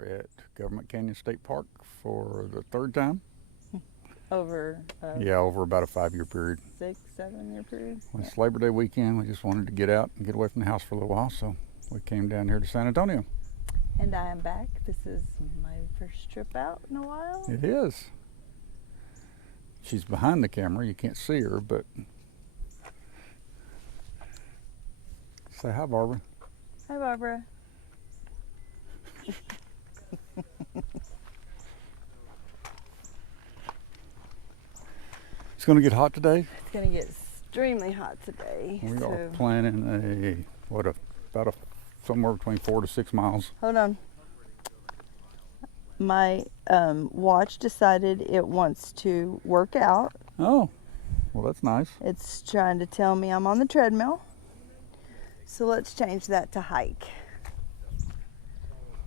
are at Government Canyon State Park for the third time. Over Over about a 5-year period. 6-7 year period. When it's Labor Day weekend, we just wanted to get out and get away from the house for a little while, so we came down here to San Antonio. And I am back. This is my first trip out in a while. It is. She's behind the camera. You can't see her, but say hi, Barbara. Hi, Barbara. It's going to get hot today. It's going to get extremely hot today. We are planning somewhere between 4 to 6 miles. Hold on. My watch decided it wants to work out. Oh, well, that's nice. It's trying to tell me I'm on the treadmill. So let's change that to hike.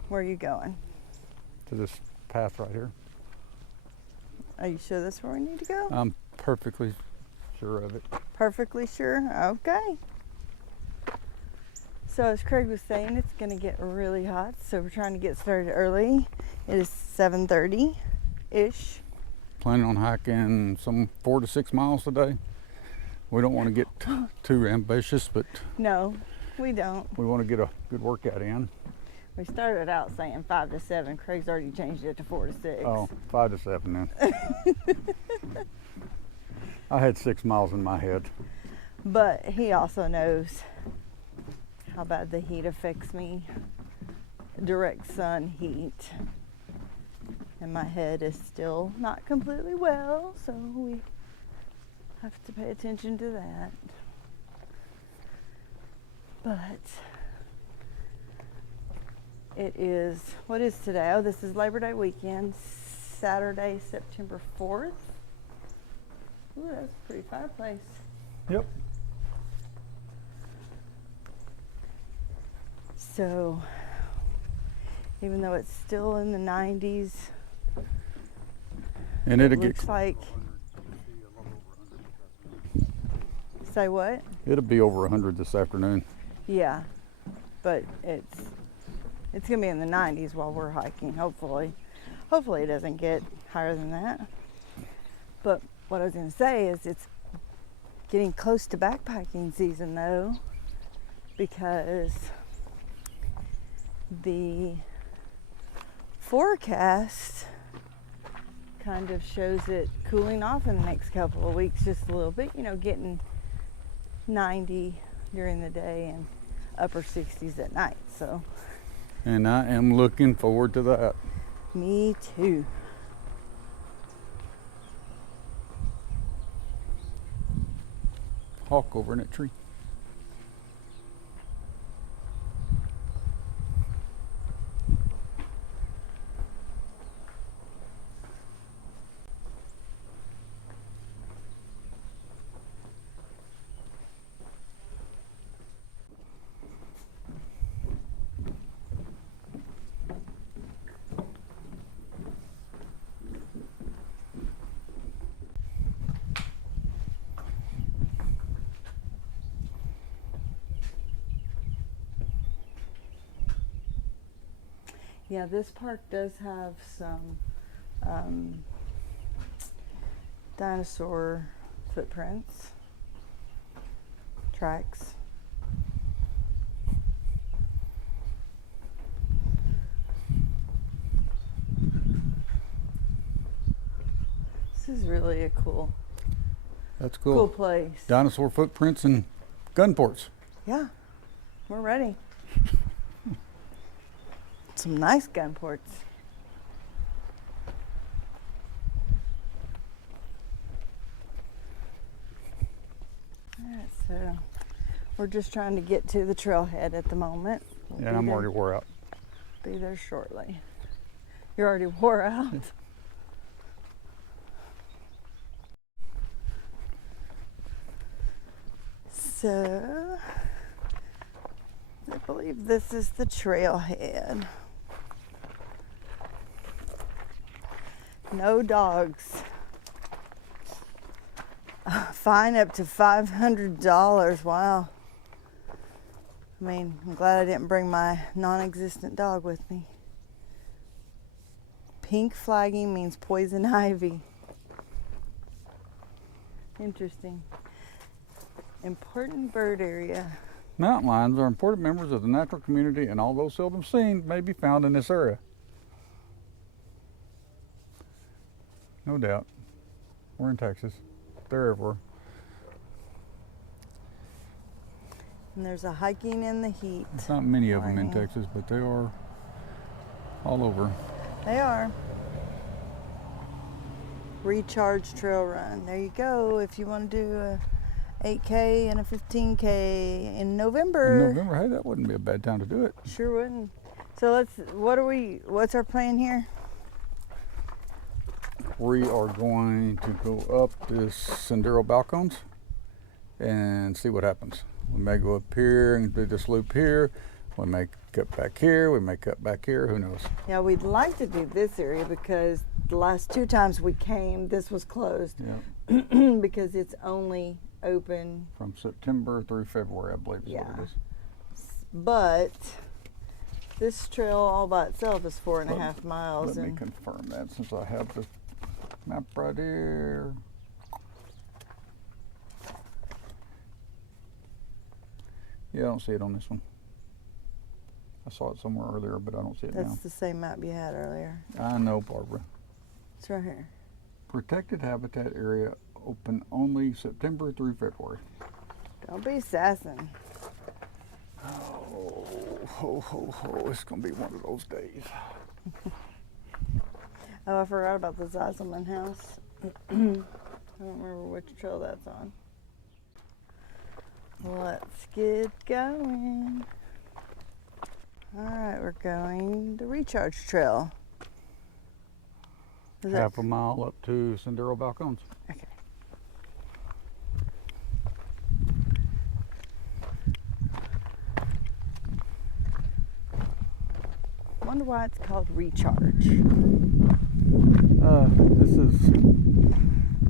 Where are you going? To this path right here. Are you sure that's where we need to go? I'm perfectly sure of it. Perfectly sure? Okay. So as Craig was saying, it's going to get really hot, so we're trying to get started early. It is 7:30-ish. Planning on hiking some 4 to 6 miles today. We don't want to get too ambitious, but no, we don't. We want to get a good workout in. We started out saying 5 to 7. Craig's already changed it to 4 to 6. Oh, 5 to 7 then. I had 6 miles in my head. But he also knows how bad the heat affects me. Direct sun heat. And my head is still not completely well, so we have to pay attention to that. But it is, what is today? Oh, this is Labor Day weekend, Saturday, September 4th. Ooh, that's a pretty fireplace. Yep. So, even though it's still in the 90s, and it looks like, say what? It'll be over 100 this afternoon. Yeah, but it's gonna be in the 90s while we're hiking, hopefully. Hopefully it doesn't get higher than that. But what I was gonna say is it's getting close to backpacking season though, because the forecast kind of shows it cooling off in the next couple of weeks just a little bit, getting 90 during the day and upper 60s at night. So, and I am looking forward to that. Me too. Hawk over in that tree. Yeah, this park does have some dinosaur footprints, tracks. This is really a cool place. Dinosaur footprints and gun ports. Yeah, we're ready. Some nice gun ports. Alright, so we're just trying to get to the trailhead at the moment. And I'm already wore out. Be there shortly. You're already wore out? So, I believe this is the trailhead. No dogs. Fine up to $500. Wow. I mean, I'm glad I didn't bring my non-existent dog with me. Pink flagging means poison ivy. Interesting. Important bird area. Mountain lions are important members of the natural community, and although seldom seen, may be found in this area. No doubt. We're in Texas. They're everywhere. And there's a hiking in the heat. There's not many of them in warning. Texas, but they are all over. They are. Recharge trail run. There you go. If you want to do a 8K and a 15K in November. In November, hey, that wouldn't be a bad time to do it. Sure wouldn't. So what's our plan here? We are going to go up this Sendero Balcones and see what happens. We may go up here and do this loop here. We may cut back here. We may cut back here. Who knows? Yeah, we'd like to do this area because the last 2 times we came, this was closed. Yeah. Because it's only open. From September through February, I believe is what Yeah. it is. But this trail all by itself is 4.5 miles. Let me confirm that since I have the map right here. Yeah, I don't see it on this one. I saw it somewhere earlier, but I don't see it That's now. the same map you had earlier. I know, Barbara. It's right here. Protected habitat area open only September through February. Don't be sassing. Oh, ho, ho, ho. It's going to be one of those days. Oh, I forgot about the Zazzelman house. I don't remember which trail that's on. Let's get going. All right, we're going the recharge trail. Is that- Half a mile up to Sendero Balcones. Okay. Wonder why it's called recharge.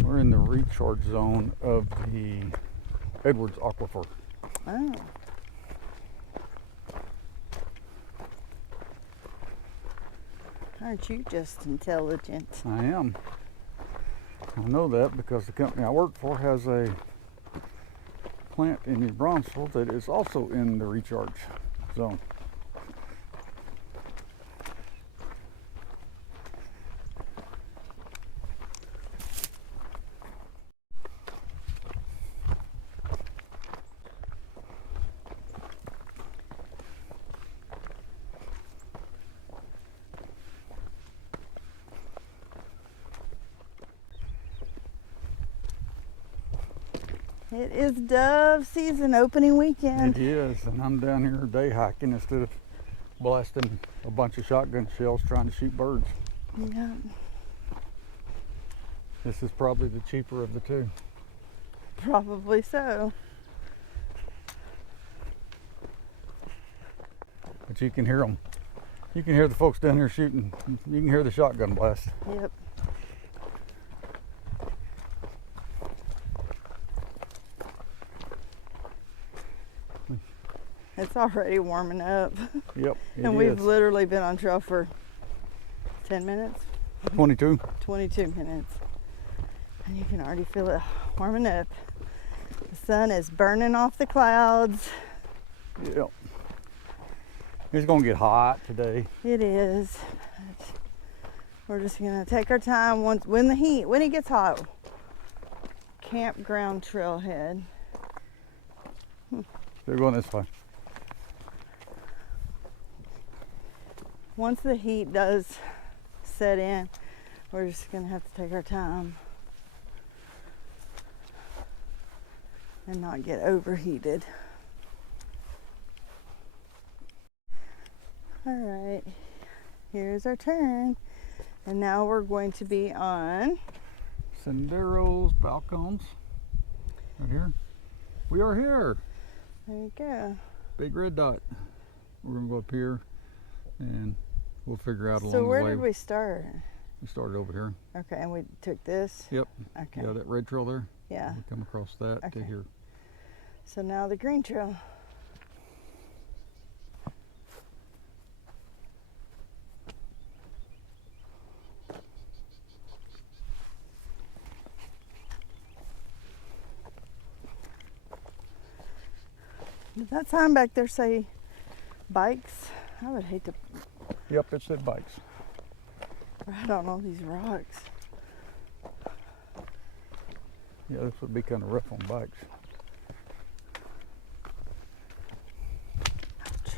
We're in the recharge zone of the Edwards Aquifer. Oh. Aren't you just intelligent? I am. I know that because the company I work for has a plant in New Braunfels that is also in the recharge zone. It is dove season, opening weekend. It is, and I'm down here day hiking instead of blasting a bunch of shotgun shells trying to shoot birds. Yeah. This is probably the cheaper of the two. Probably so. But you can hear them. You can hear the folks down here shooting. You can hear the shotgun blast. Yep. It's already warming up. Yep, it And we've is. literally been on trail for 10 minutes, 22. 22 minutes. And you can already feel it warming up. The sun is burning off the clouds. Yep. It's gonna get hot today. It is. But we're just gonna take our time when it gets hot. Campground trailhead. They're going this way. Once the heat does set in, we're just gonna have to take our time and not get overheated. All right, here's our turn. And now we're going to be on Senderos Balcones. Right here. We are here. there you go. Big red dot. We're gonna go up here and we'll figure out along So the where way. did we start? We started over here. Okay, and we took this? Yep. Okay. Yeah, that red trail there. Yeah. We come across that Okay. to here. So now the green trail. Did that sign back there say bikes? I would hate to Yep, it said bikes. ride on all these rocks. Yeah, this would be kind of rough on bikes. Ouch.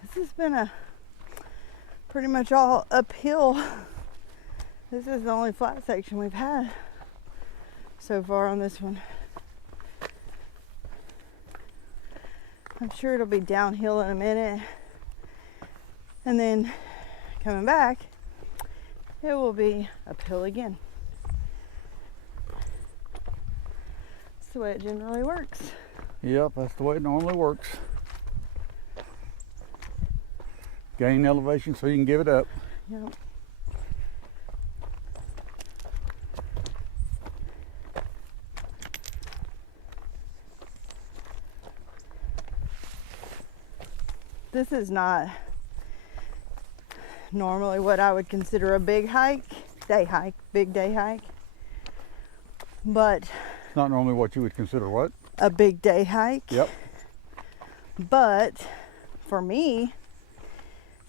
This has been a pretty much all uphill. This is the only flat section we've had so far on this one. I'm sure it'll be downhill in a minute, and then coming back it will be uphill again. That's the way it generally works. Yep, that's the way it normally works. Gain elevation so you can give it up. Yep. This is not normally what I would consider a big hike, big day hike. But It's not normally what you would consider what? a big day hike. Yep. But for me,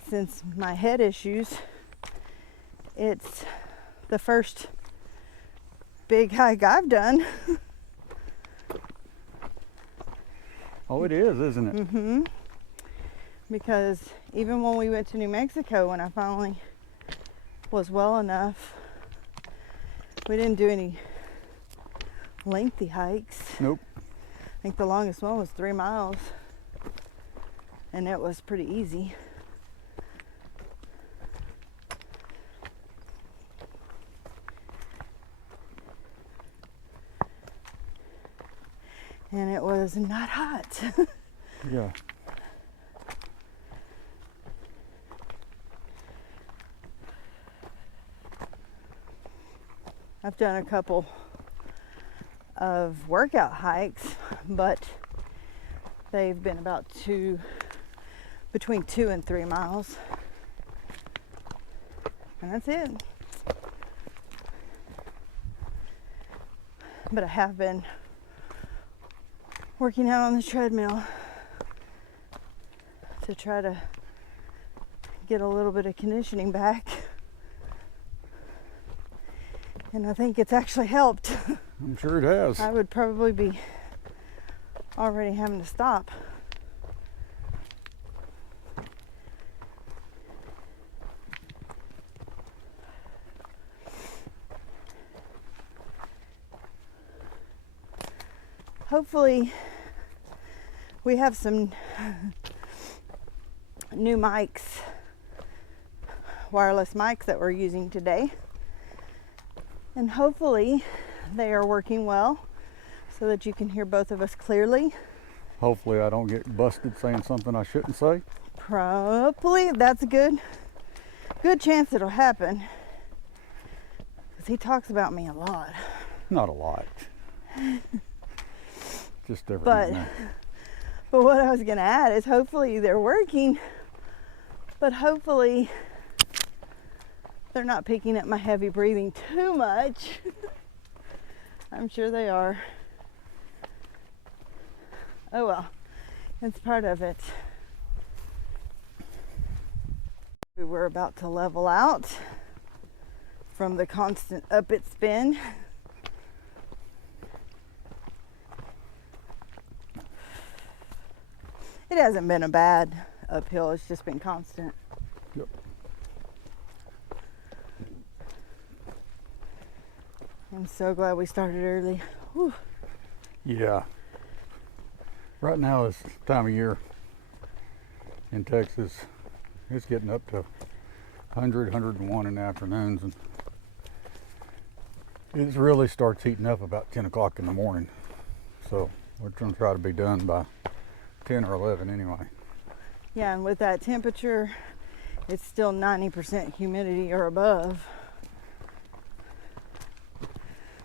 since my head issues, it's the first big hike I've done. Oh, it is, isn't it? Mm-hmm. Because even when we went to New Mexico, when I finally was well enough, we didn't do any lengthy hikes. Nope. I think the longest one was 3 miles, and it was pretty easy. And it was not hot. Yeah. I've done a couple of workout hikes, but they've been about between 2 and 3 miles. And that's it. But I have been working out on the treadmill to try to get a little bit of conditioning back. And I think it's actually helped. I'm sure it has. I would probably be already having to stop. Hopefully we have some new mics, wireless mics that we're using today. And hopefully they are working well so that you can hear both of us clearly. Hopefully I don't get busted saying something I shouldn't say. Probably, that's a good chance it'll happen. Because he talks about me a lot. Not a lot. Just every But, now and then. but what I was going to add is hopefully they're working, but hopefully they're not picking up my heavy breathing too much. I'm sure they are. Oh well, it's part of it. We were about to level out from the constant up it spin. It hasn't been a bad uphill, it's just been constant. Yep. I'm so glad we started early. Whew. Yeah. Right now, this time of year in Texas, it's getting up to 100, 101 in the afternoons, and it really starts heating up about 10 o'clock in the morning. So we're going to try to be done by 10 or 11 anyway. Yeah, and with that temperature, it's still 90% humidity or above.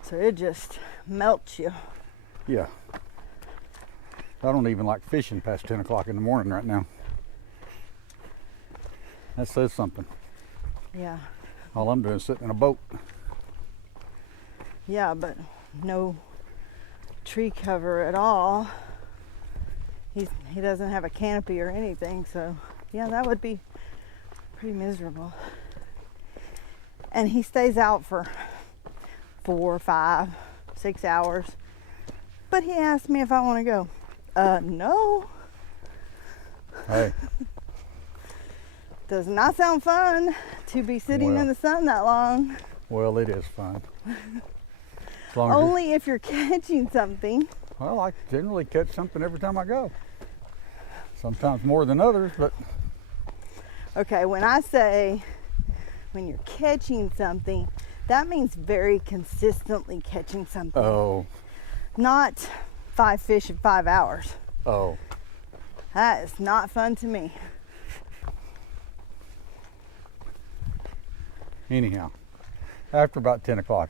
So it just melts you. Yeah. I don't even like fishing past 10 o'clock in the morning right now. That says something. Yeah. All I'm doing is sitting in a boat. Yeah, but no tree cover at all. He doesn't have a canopy or anything, so yeah, that would be pretty miserable. And he stays out for 4, 5, 6 hours. But he asked me if I want to go. No. Hey, Does not sound fun to be sitting Well. in the sun that long. well, it is fun. As long as Only if you're catching something. well, I generally catch something every time I go. Sometimes more than others, but Okay, when I say when you're catching something, that means very consistently catching something. oh, Not 5 fish in 5 hours. oh, That is not fun to me. anyhow, after about 10 o'clock,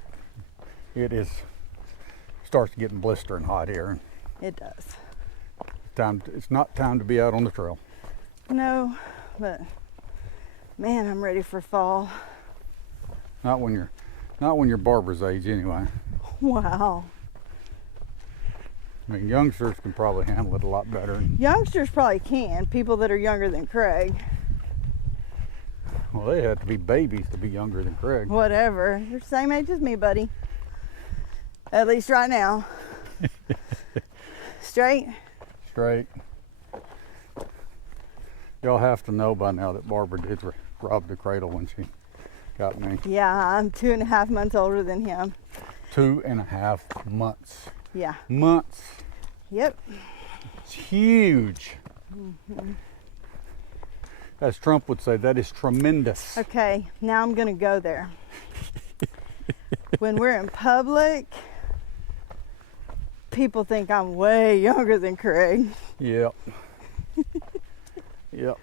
it starts getting blistering hot here. And It does. it's not time to be out on the trail. No, but man, I'm ready for fall. Not when you're Barbara's age, anyway. Wow. I mean, youngsters can probably handle it a lot better. Youngsters probably can. People that are younger than Craig. Well, they have to be babies to be younger than Craig. Whatever. You're the same age as me, buddy. At least right now. Straight? Straight. Y'all have to know by now that Barbara did rob the cradle when she got me. Yeah, I'm 2.5 months older than him. 2.5 months. Yeah. Months. Yep. It's huge. As Trump would say, that is tremendous. Okay, now I'm gonna go there. When we're in public, people think I'm way younger than Craig. Yep. Yep.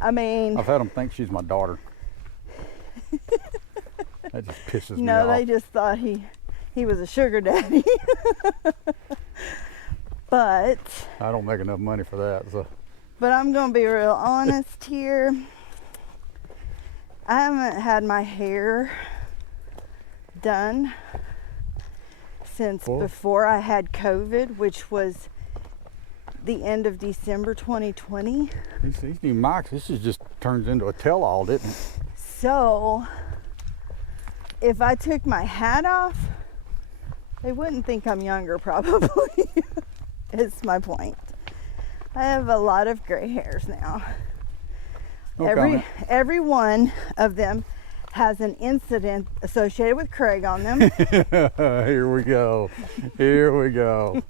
I mean, I've had them think she's my daughter. That just pisses me no, off. they just thought he was a sugar daddy. But I don't make enough money for that. So I'm gonna be real honest here. I haven't had my hair done since Well. before I had COVID, which was the end of December 2020. these new mics, this just turns into a tell-all, didn't it? So if I took my hat off, they wouldn't think I'm younger, probably. Is my point. I have a lot of gray hairs now. No comment. Every one of them has an incident associated with Craig on them. Here we go. Here we go.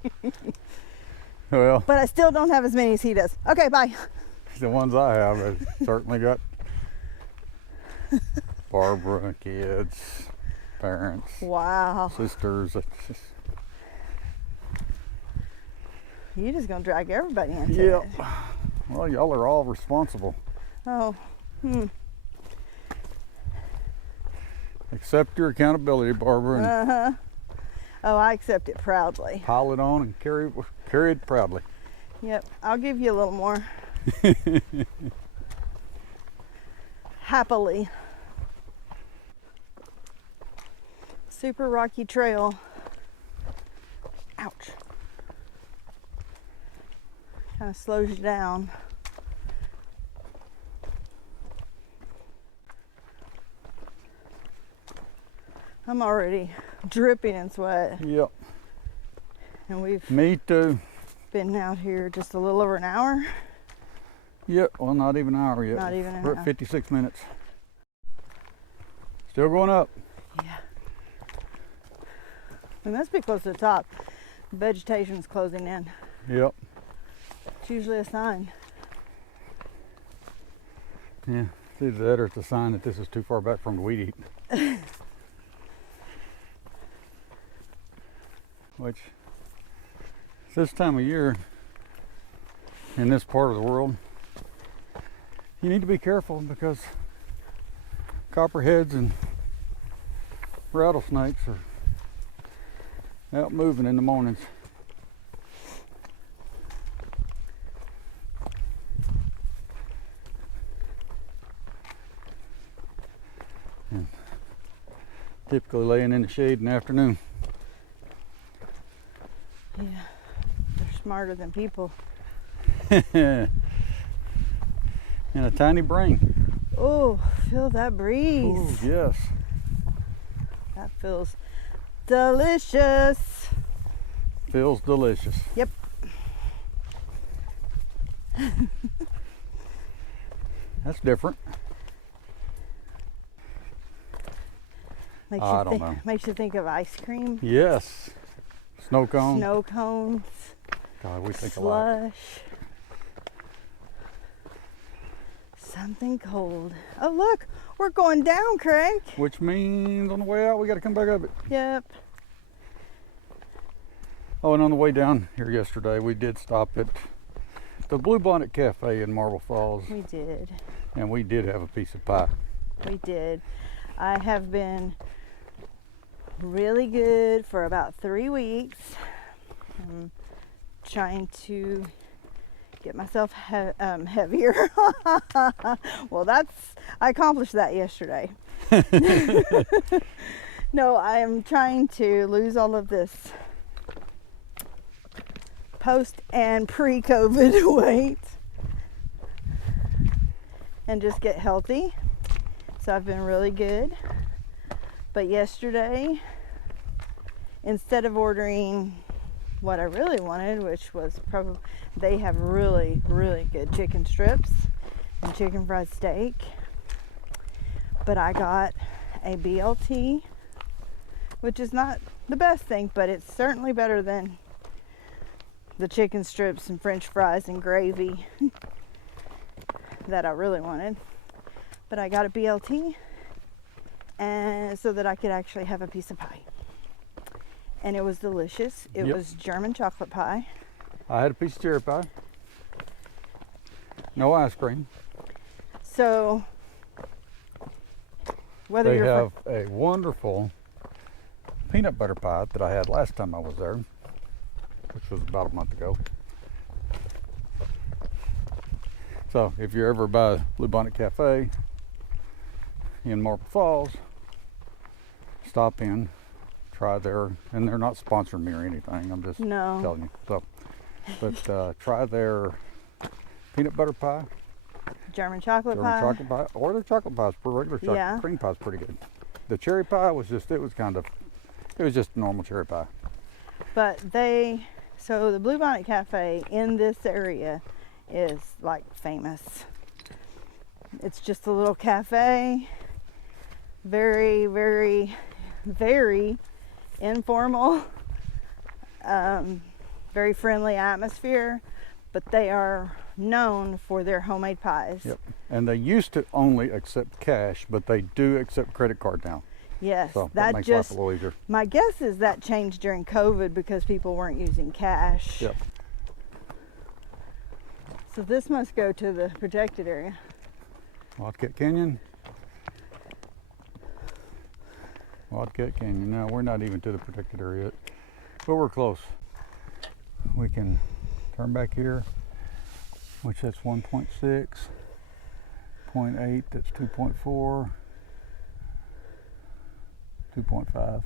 Well, But I still don't have as many as he does. Okay, bye. the ones I have have certainly got Barbara, kids, parents, Wow. sisters. It's just, You're just gonna drag everybody into yep. it. Well, y'all are all responsible. Oh, Accept your accountability, Barbara, and uh-huh. Oh, I accept it proudly. pile it on and carry it proudly. Yep, I'll give you a little more. Happily. Super rocky trail. Ouch. Kind of slows you down. I'm already dripping in sweat, Yep. and we've Me too. been out here just a little over an hour. Yep. Well, not even an hour yet. Not even an We're hour. at 56 minutes. Still going up. Yeah. We must be close to the top. Vegetation's closing in. Yep. It's usually a sign. Yeah. It's either that or it's a sign that this is too far back from the weed eat. Which, this time of year, in this part of the world, you need to be careful because copperheads and rattlesnakes are out moving in the mornings. And typically laying in the shade in the afternoon. Yeah, they're smarter than people. And a tiny brain. Oh, feel that breeze. Ooh, yes. That feels delicious. Feels delicious. Yep. That's different. I don't know. Makes you think of ice cream. Yes. Snow cone. Snow cones. God, we think a lot. Slush. Something cold. Oh, look, we're going down, Craig. Which means on the way out we got to come back up it. Yep. Oh, and on the way down here yesterday we did stop at the Bluebonnet Cafe in Marble Falls. We did. And we did have a piece of pie. We did. I have been really good for about 3 weeks. I'm trying to get myself heavier. Well, I accomplished that yesterday. No, I am trying to lose all of this post and pre-COVID weight and just get healthy. So I've been really good. But yesterday, instead of ordering what I really wanted, which was probably, they have really, really good chicken strips and chicken fried steak. But I got a BLT, which is not the best thing, but it's certainly better than the chicken strips and french fries and gravy that I really wanted. But I got a BLT and so that I could actually have a piece of pie. And it was delicious. It Yep. was German chocolate pie. I had a piece of cherry pie. No ice cream. So whether They you're have a wonderful peanut butter pie that I had last time I was there, which was about a month ago. So if you're ever by Bluebonnet Cafe in Marble Falls, stop in, try their, and they're not sponsoring me or anything, I'm just No. telling you. So, but try their peanut butter pie, German chocolate German pie. chocolate pie, or their chocolate pie. Regular chocolate Yeah. cream pie is pretty good. The cherry pie was just, it was just normal cherry pie. But so the Bluebonnet Cafe in this area is like famous. It's just a little cafe, very, very, very informal, very friendly atmosphere, but they are known for their homemade pies. Yep. And they used to only accept cash, but they do accept credit card now. Yes, So that makes just, life a little easier. my guess is that changed during COVID because people weren't using cash. Yep. So this must go to the protected area. Wildcat Canyon. Wildcat Canyon. No, we're not even to the protected area yet, but we're close. We can turn back here, which that's 1.6, 0.8, that's 2.4, 2.5.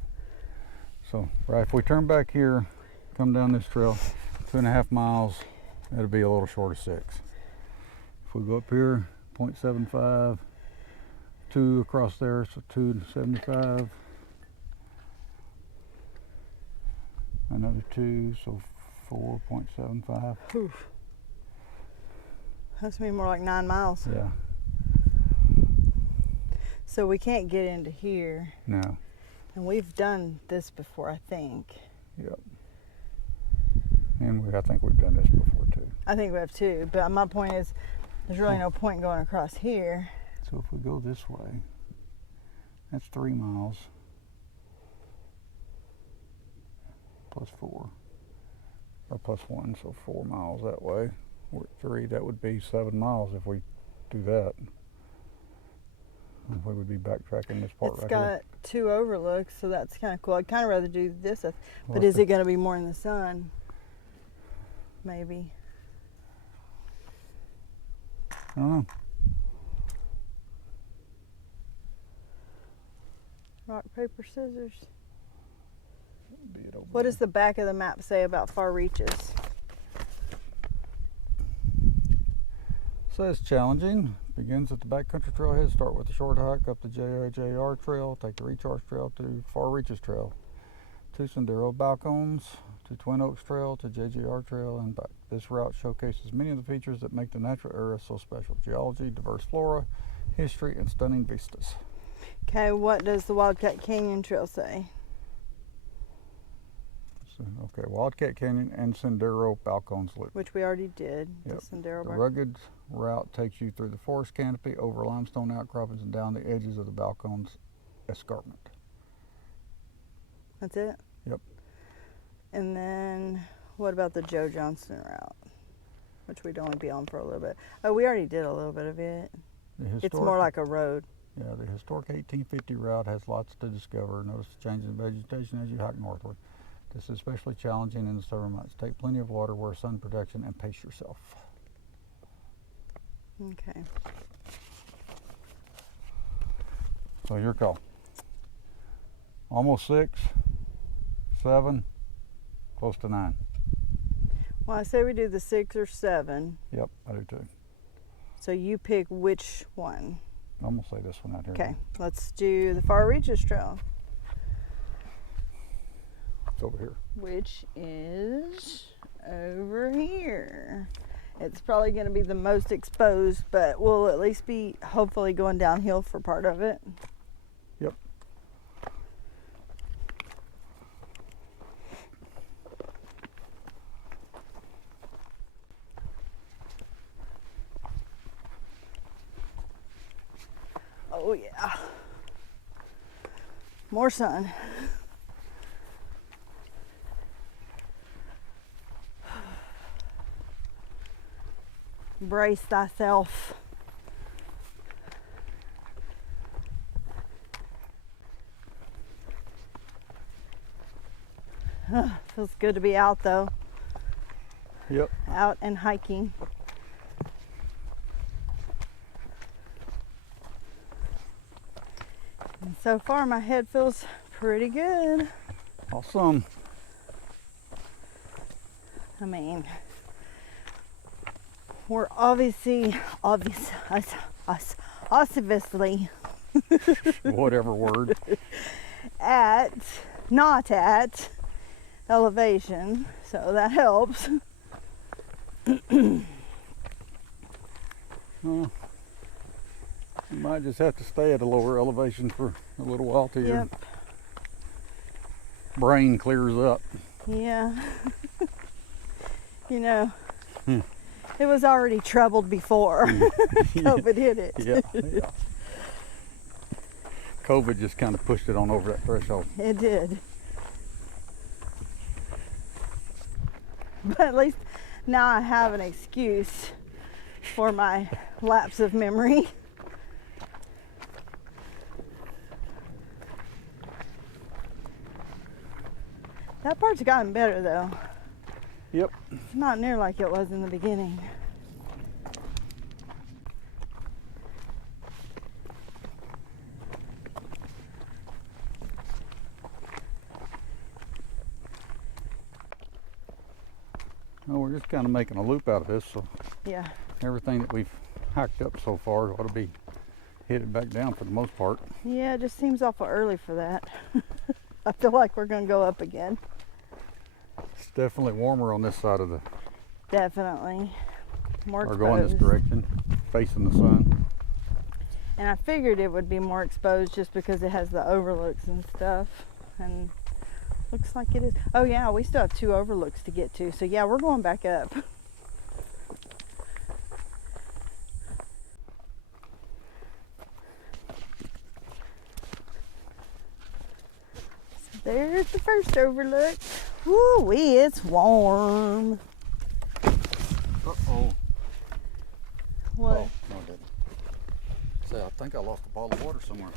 So, right, if we turn back here, come down this trail, 2.5 miles, it'll be a little short of 6. If we go up here, 0.75, 2 across there, so 2.75. Another 2, so 4.75. That's me more like 9 miles. Yeah, So we can't get into here. no, And we've done this before, I think. yep. And I think we've done this before too. I think we have too. But my point is, there's really no point going across here. So if we go this way, that's 3 miles. Plus 4. Or plus 1, so 4 miles that way. We're at 3, that would be 7 miles if we do that. We would be backtracking this part It's right got here. 2 overlooks, so that's kind of cool. I'd kind of rather do this, but Well, is it going to be more in the sun? Maybe. I don't know. Rock, paper, scissors. Be it over What there. does the back of the map say about far reaches? Says challenging. Begins at the backcountry trailhead. Start with the short hike up the JR Trail. Take the Recharge Trail to Far Reaches Trail. To Sendero Balcones. To Twin Oaks Trail. To JGR Trail and back. This route showcases many of the features that make the natural area so special. Geology, diverse flora, history, and stunning vistas. Okay, what does the Wildcat Canyon Trail say? So, okay, Wildcat Canyon and Sendero Balcones Loop. Which we already did. Yep. The Sendero The Bar. rugged route takes you through the forest canopy, over limestone outcroppings, and down the edges of the Balcones escarpment. That's it? Yep. And then what about the Joe Johnston route? Which we'd only be on for a little bit. Oh, we already did a little bit of it. It's more like a road. Yeah, the historic 1850 route has lots to discover. Notice the change in vegetation as you hike northward. This is especially challenging in the summer months. Take plenty of water, wear sun protection, and pace yourself. Okay. So your call. Almost 6, 7, close to 9. Well, I say we do the 6 or 7. Yep, I do too. So you pick which one. I'm gonna say this one out here. Okay, let's do the Far Reaches Trail, It's over here. which is over here. It's probably going to be the most exposed, but we'll at least be hopefully going downhill for part of it. Yep. Oh yeah. More sun. Brace thyself. Feels good to be out though. Yep. Out and hiking. And so far my head feels pretty good. Awesome. I mean, we're obviously Whatever word. not at elevation, so that helps. You might just have to stay at a lower elevation for a little while till your Yep. brain clears up. Yeah. You know, Hmm. it was already troubled before COVID hit it. Yeah, yeah. COVID just kind of pushed it on over that threshold. It did. But at least now I have an excuse for my lapse of memory. That part's gotten better though. Yep. It's not near like it was in the beginning. Well, we're just kind of making a loop out of this, so Yeah. everything that we've hiked up so far ought to be headed back down for the most part. Yeah, it just seems awful early for that. I feel like we're gonna go up again. It's definitely warmer on this side of the, Definitely. More or exposed. going this direction, facing the sun. And I figured it would be more exposed just because it has the overlooks and stuff. And looks like it is. Oh yeah, we still have 2 overlooks to get to. So yeah, we're going back up. So there's the first overlook. Woo-wee, it's warm. Uh-oh. What? Oh, no, it didn't. So think I lost a bottle of water somewhere.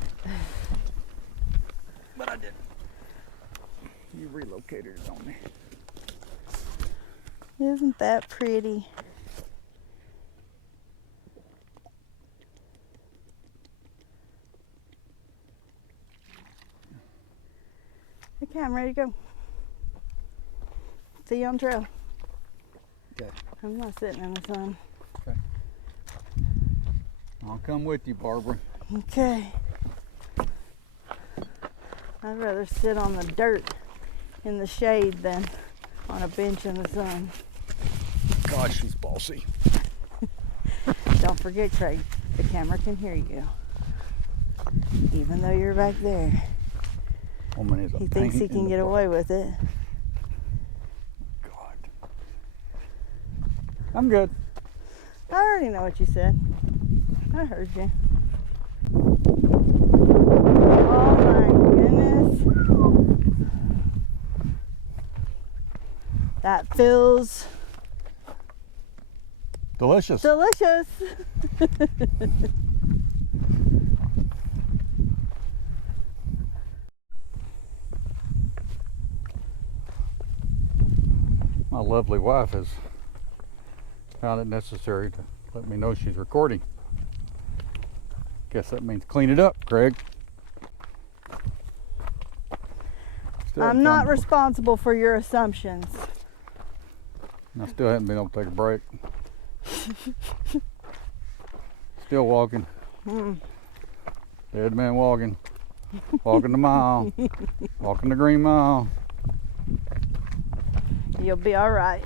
But I didn't. You relocated it on me. Isn't that pretty? Okay, I'm ready to go. See you on trail. Okay. I'm not sitting in the sun. Okay. I'll come with you, Barbara. Okay. I'd rather sit on the dirt in the shade than on a bench in the sun. God, she's bossy. Don't forget, Craig, the camera can hear you. Even though you're back there. Woman is a He thinks he pain in can the get butt. away with it. God. I'm good. I already know what you said. I heard you. Oh my goodness. That feels Delicious. delicious. My lovely wife has found it necessary to let me know she's recording. Guess that means clean it up, Craig. Still I'm haven't not found- responsible for your assumptions. I still haven't been able to take a break. Still walking. Dead man walking. Walking the mile. Walking the green mile. You'll be all right.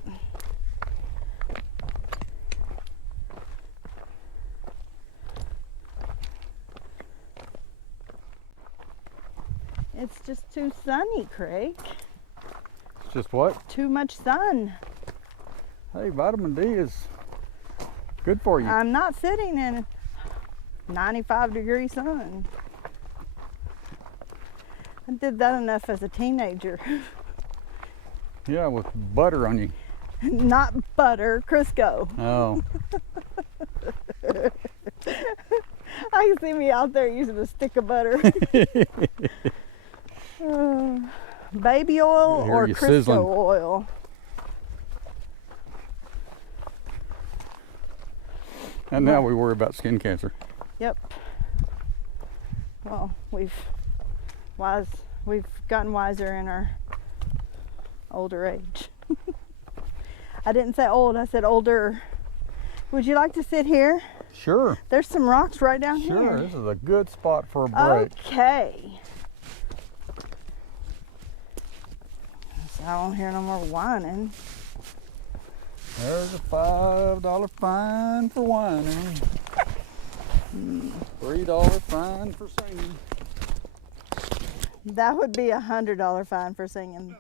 It's just too sunny, Craig. It's just what? Too much sun. Hey, vitamin D is good for you. I'm not sitting in 95-degree sun. I did that enough as a teenager. Yeah, with butter on you. Not butter, Crisco. Oh, I can see me out there using a stick of butter. Baby oil I hear or you Crisco sizzling. oil? and now we worry about skin cancer. Yep. Well, we've gotten wiser in our older age. I didn't say old, I said older. Would you like to sit here? Sure, There's some rocks right down sure. here. This is a good spot for a break. Okay. So I won't hear no more whining. There's a $5 fine for whining. $3 fine for singing. That would be $100 fine for singing.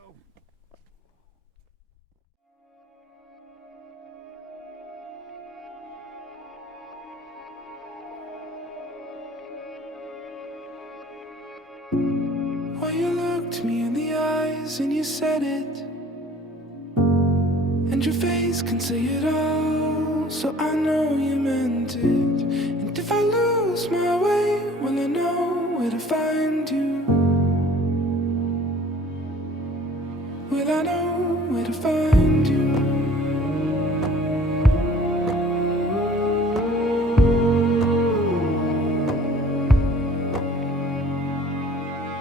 Well, you looked me in the eyes and you said it, and your face can say it all, so I know you meant it. And if I lose my way, well, I know where to find you. Well, I know where to find you.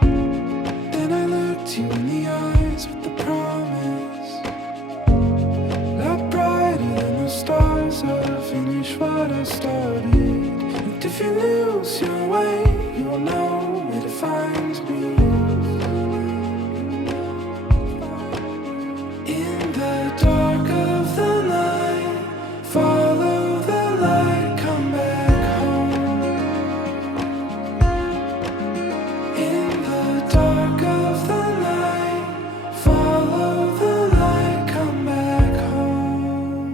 Then I looked you in the eyes with the promise, light brighter than the stars, I'll finish what I started. And if you lose your way, you will know where to find me. In the dark of the night, follow the light, come back home. In the dark of the night, follow the light, come back home.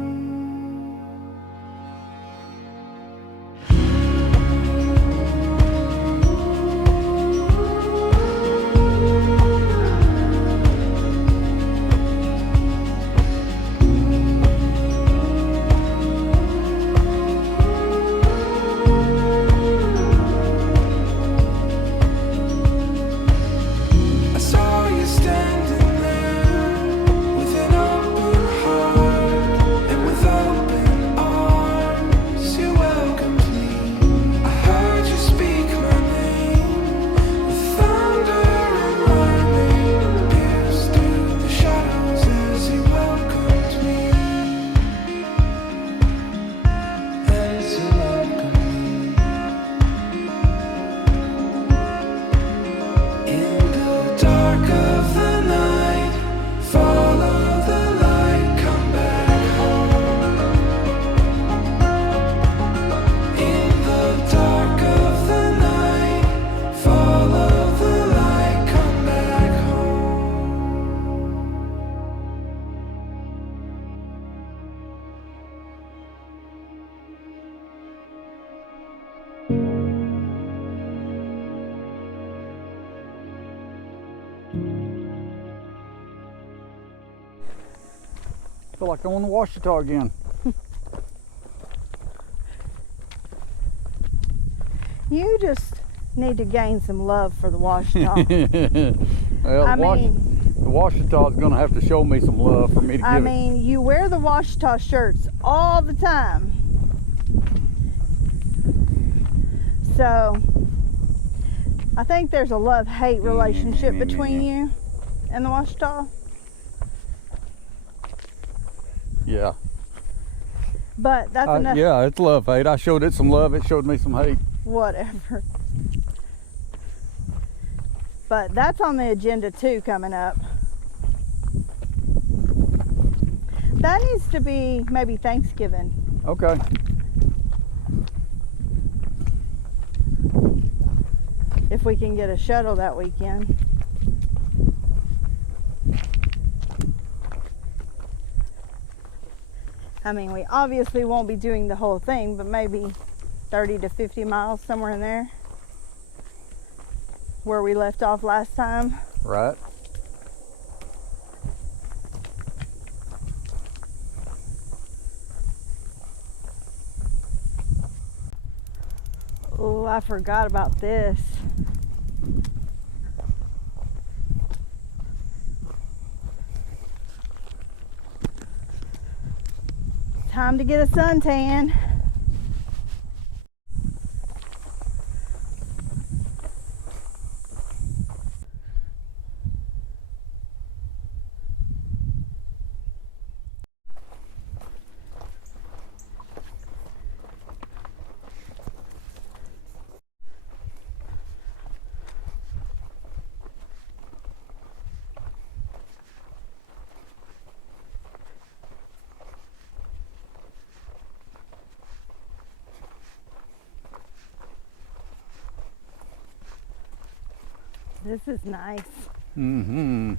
feel like I'm on the Washita again. You just need to gain some love for the Washita. Well, the Washita is going to have to show me some love for me to give I mean, you wear the Washita shirts all the time. So, I think there's a love-hate relationship between you and the Washita. Yeah. But that's enough. Yeah, it's love-hate. I showed it some love, it showed me some hate. Whatever. But that's on the agenda too, coming up. That needs to be maybe Thanksgiving. Okay. If we can get a shuttle that weekend. I mean, we obviously won't be doing the whole thing, but maybe 30 to 50 miles, somewhere in there, where we left off last time. Right. Oh, I forgot about this. Time to get a suntan. This is nice. Mm-hmm.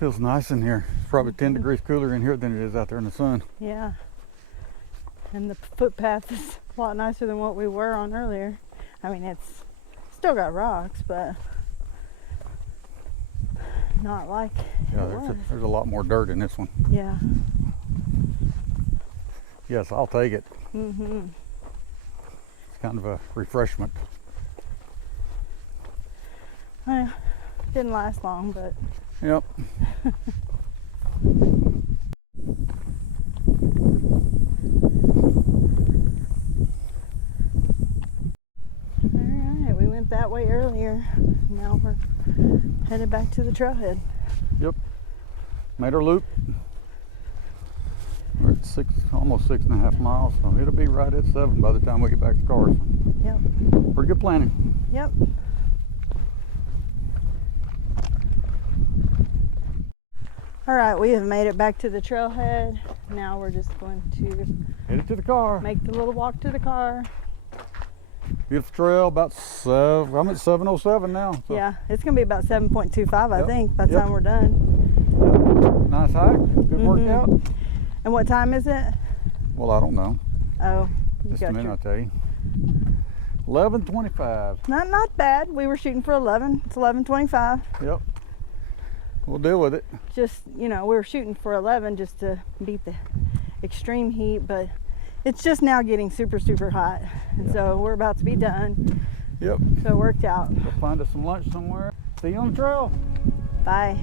Feels nice in here. It's probably 10 degrees cooler in here than it is out there in the sun. Yeah. And the footpath is a lot nicer than what we were on earlier. I mean, it's still got rocks, but not like Yeah, it was. there's a lot more dirt in this one. Yeah. Yes, I'll take it. Mm-hmm. It's kind of a refreshment. Well, didn't last long, but Yep. alright, we went that way earlier. Now we're headed back to the trailhead. Yep. Made our loop. We're at almost 6.5 miles, so it'll be right at 7 by the time we get back to cars. Yep. Pretty good planning. Yep. Alright, we have made it back to the trailhead. Now we're just going to Headed to the car. make the little walk to the car. Beautiful trail, about 7. I'm at 7:07 now. So. Yeah, it's going to be about 7.25, I Yep. think, by the Yep. time we're done. Yep. Nice hike, good workout. And what time is it? Well, I don't know. Oh, you Just a got minute, your... I'll tell you. 11:25. Not bad. We were shooting for 11. It's 11:25. Yep. We'll deal with it. Just, you know, we were shooting for 11 just to beat the extreme heat, but it's just now getting super, super hot. And so we're about to be done. Yep. So it worked out. We'll find us some lunch somewhere. See you on the trail. Bye.